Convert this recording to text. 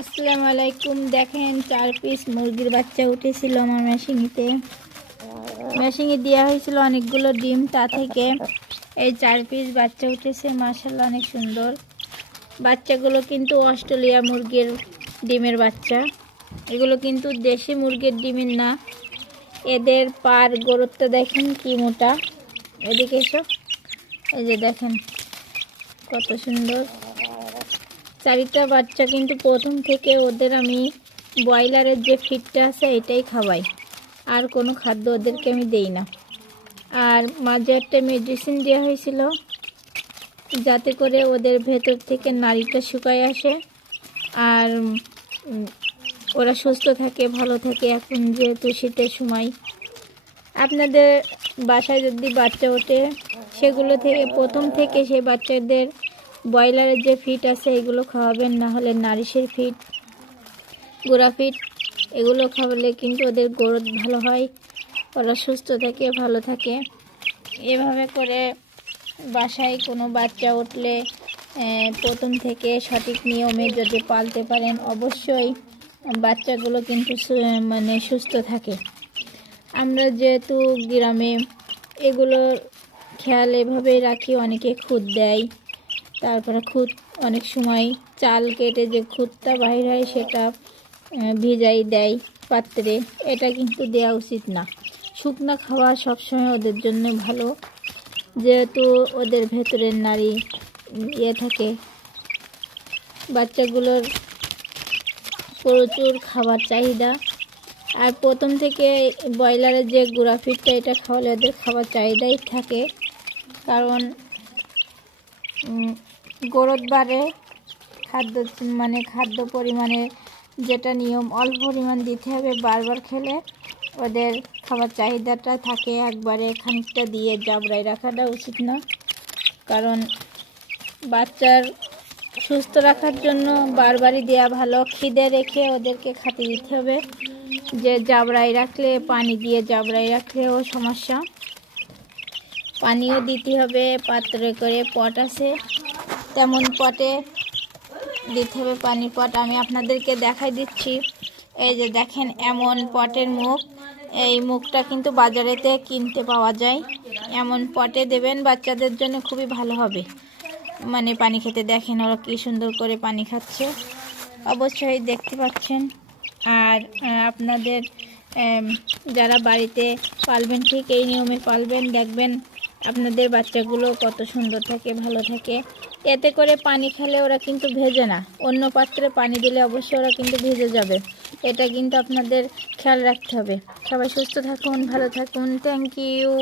আসসালামু আলাইকুম। দেখেন, চার পিস মুরগির বাচ্চা উঠেছিল আমার মেশিনিতে। মেশিনে দেওয়া হয়েছিল অনেকগুলো ডিম, তা থেকে এই চার পিস বাচ্চা উঠেছে। মাসাল্লাহ অনেক সুন্দর। বাচ্চাগুলো কিন্তু অস্ট্রেলিয়া মুরগির ডিমের বাচ্চা। এগুলো কিন্তু দেশি মুরগির ডিমের না। এদের পার গরুত্ব দেখেন কি মোটা। এদিকে সব এই যে দেখেন, কত সুন্দর। চারিটা বাচ্চা কিন্তু প্রথম থেকে ওদের আমি ব্রয়লারের যে ফিডটা আছে এটাই খাওয়াই। আর কোনো খাদ্য ওদেরকে আমি দেই না। আর মাঝে একটা মেডিসিন দেওয়া হয়েছিল, যাতে করে ওদের ভেতর থেকে নাড়িটা শুকায় আসে। আর ওরা সুস্থ থাকে, ভালো থাকে এখন যেহেতু শীতের সময়। আপনাদের বাসায় যদি বাচ্চা ওঠে, সেগুলো থেকে, প্রথম থেকে সেই বাচ্চাদের ব্রয়লারের যে ফিট আছে, এগুলো খাওয়াবেন না হলে নারিশের ফিট, গোড়া ফিট, এগুলো খাওয়ালে কিন্তু ওদের গ্রোথ ভালো হয়। ওরা সুস্থ থাকে, ভালো থাকে। এভাবে করে বাসায় কোনো বাচ্চা উঠলে প্রথম থেকে সঠিক নিয়মে যদি পালতে পারেন, অবশ্যই বাচ্চাগুলো কিন্তু মানে সুস্থ থাকে। আমরা যেহেতু গ্রামে এগুলোর খেয়াল এভাবেই রাখি, অনেকে খুদ দেয়। তারপরে খুদ, অনেক সময় চাল কেটে যে খুদটা বাইর হয় সেটা ভিজাই দেয় পাত্রে। এটা কিন্তু দেওয়া উচিত না। শুকনা খাওয়া সবসময় ওদের জন্য ভালো। যেহেতু ওদের ভেতরের নারী ইয়ে থাকে। বাচ্চাগুলোর প্রচুর খাবার চাহিদা। আর প্রথম থেকে ব্রয়লারের যে গুঁড়া ফিটটা এটা খাওয়ালে ওদের খাবার চাহিদাই থাকে। কারণ গরদ বাড়ে খাদ্য মানে খাদ্য পরিমাণে যেটা নিয়ম, অল্প পরিমাণ দিতে হবে বারবার খেলে। ওদের খাবার চাহিদাটা থাকে একবারে খানিকটা দিয়ে জাবড়াই রাখাটা উচিত না। কারণ বাচ্চার সুস্থ রাখার জন্য বারবারই দেওয়া ভালো। খিদে রেখে ওদেরকে খাতে দিতে হবে। যে জাবড়াই রাখলে, পানি দিয়ে জাবড়াই রাখলেও সমস্যা। পানিও দিতে হবে, পাত্রে করে পট আছে তেমন পটে দিতে হবে পানির পট। আমি আপনাদেরকে দেখাই দিচ্ছি। এই যে দেখেন এমন পটের মুখ। এই মুখটা কিন্তু বাজারেতে কিনতে পাওয়া যায়। এমন পটে দেবেন, বাচ্চাদের জন্য খুবই ভালো হবে। মানে পানি খেতে দেখেন ওরা কি সুন্দর করে পানি খাচ্ছে। অবশ্যই দেখতে পাচ্ছেন। আর আপনাদের যারা বাড়িতে পালবেন, ঠিক এই নিয়মে পালবেন, দেখবেন আপনাদের বাচ্চাগুলো কত সুন্দর থাকে, ভালো থাকে। এতে করে পানি খেলে ওরা কিন্তু ভেজে না। অন্য পাত্রে পানি দিলে অবশ্যই ওরা কিন্তু ভেজে যাবে। এটা কিন্তু আপনাদের খেয়াল রাখতে হবে। সবাই সুস্থ থাকুন, ভালো থাকুন। Thank you